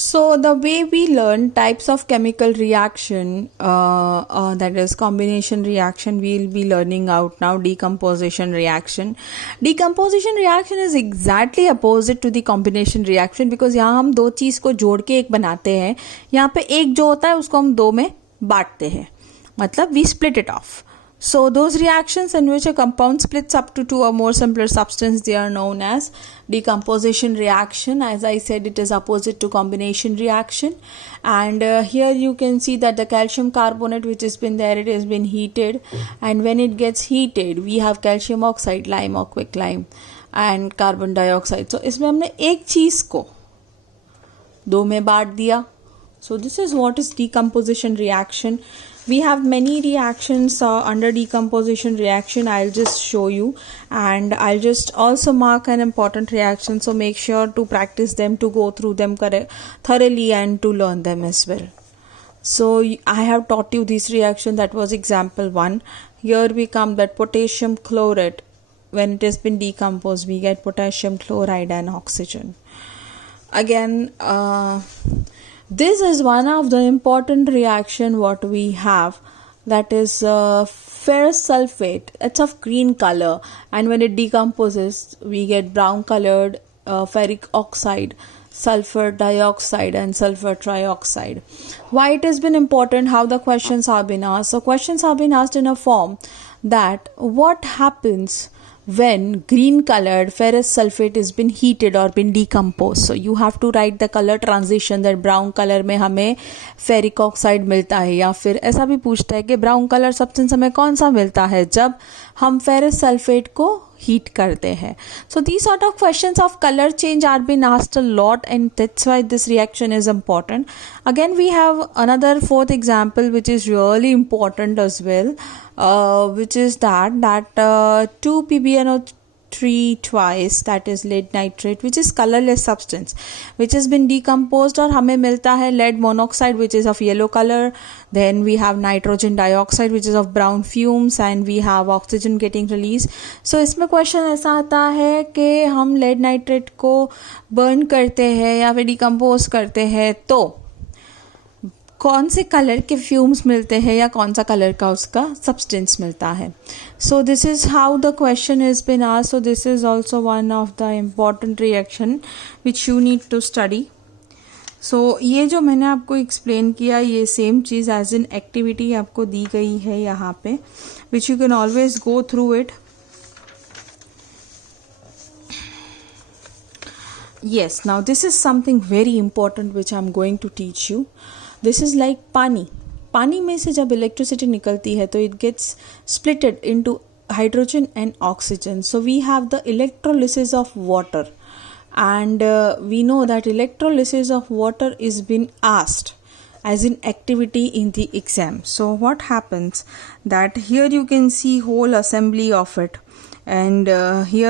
So the way we learn types of chemical reaction, that is combination reaction, we'll be learning out now decomposition reaction. Decomposition reaction is exactly opposite to the combination reaction because यहाँ हम दो चीज़ को जोड़ के एक बनाते हैं. यहाँ पे एक जो होता है उसको हम दो में बांटते हैं, मतलब we split it off. So those reactions in which a compound splits up to two or more simpler substance, they are known as decomposition reaction. As I said, it is opposite to combination reaction. And here you can see that the calcium carbonate which has been there, it has been heated, and when it gets heated we have calcium oxide, lime or quicklime, and carbon dioxide. So इसमें हमने एक चीज़ को दो में बांट दिया. So this is what is decomposition reaction. We have many reactions under decomposition reaction. I'll just show you, and I'll just also mark an important reaction, so make sure to practice them, to go through them thoroughly and to learn them as well. So I have taught you this reaction, that was example 1. Here we come that potassium chlorate, when it has been decomposed we get potassium chloride and oxygen. Again, this is one of the important reaction what we have, that is ferrous sulfate. It's of green color, and when it decomposes we get brown colored ferric oxide, sulfur dioxide and sulfur trioxide. Why it has been important, how the questions have been asked. So questions have been asked in a form that what happens when green colored ferrous sulfate has been heated or been decomposed. So you have to write the color transition, that brown color में हमें ferric oxide मिलता है, या फिर ऐसा भी पूछता है कि brown color substance हमें कौन सा मिलता है जब हम ferrous sulfate को heat करते हैं. So these sort of questions of color change are being asked a lot, and that's why this reaction is important. Again, we have another fourth example which is really important as well, which is that 2 PbNO3 twice, that is lead nitrate, which is colorless substance, which has been decomposed, और हमें मिलता है lead monoxide which is of yellow color. Then we have nitrogen dioxide which is of brown fumes, and we have oxygen getting released. So इसमें question ऐसा आता है कि हम lead nitrate को burn करते हैं या फिर डिकम्पोज करते हैं तो कौन से कलर के फ्यूम्स मिलते हैं या कौन सा कलर का उसका सब्सटेंस मिलता है. So this is how the question is been asked. So this is also one of the important reaction which you need to study. So ये जो मैंने आपको एक्सप्लेन किया, ये सेम चीज़ एज इन एक्टिविटी आपको दी गई है यहाँ पे, which you can always go through it. Yes, now this is something very important which I'm going to teach you. This is like पानी. पानी में से जब इलेक्ट्रिसिटी निकलती है तो it gets splitted into hydrogen and oxygen. So we have the electrolysis of water, and we know that electrolysis of water is been asked as an activity in the exam. So what happens that here you can see whole assembly of it, and here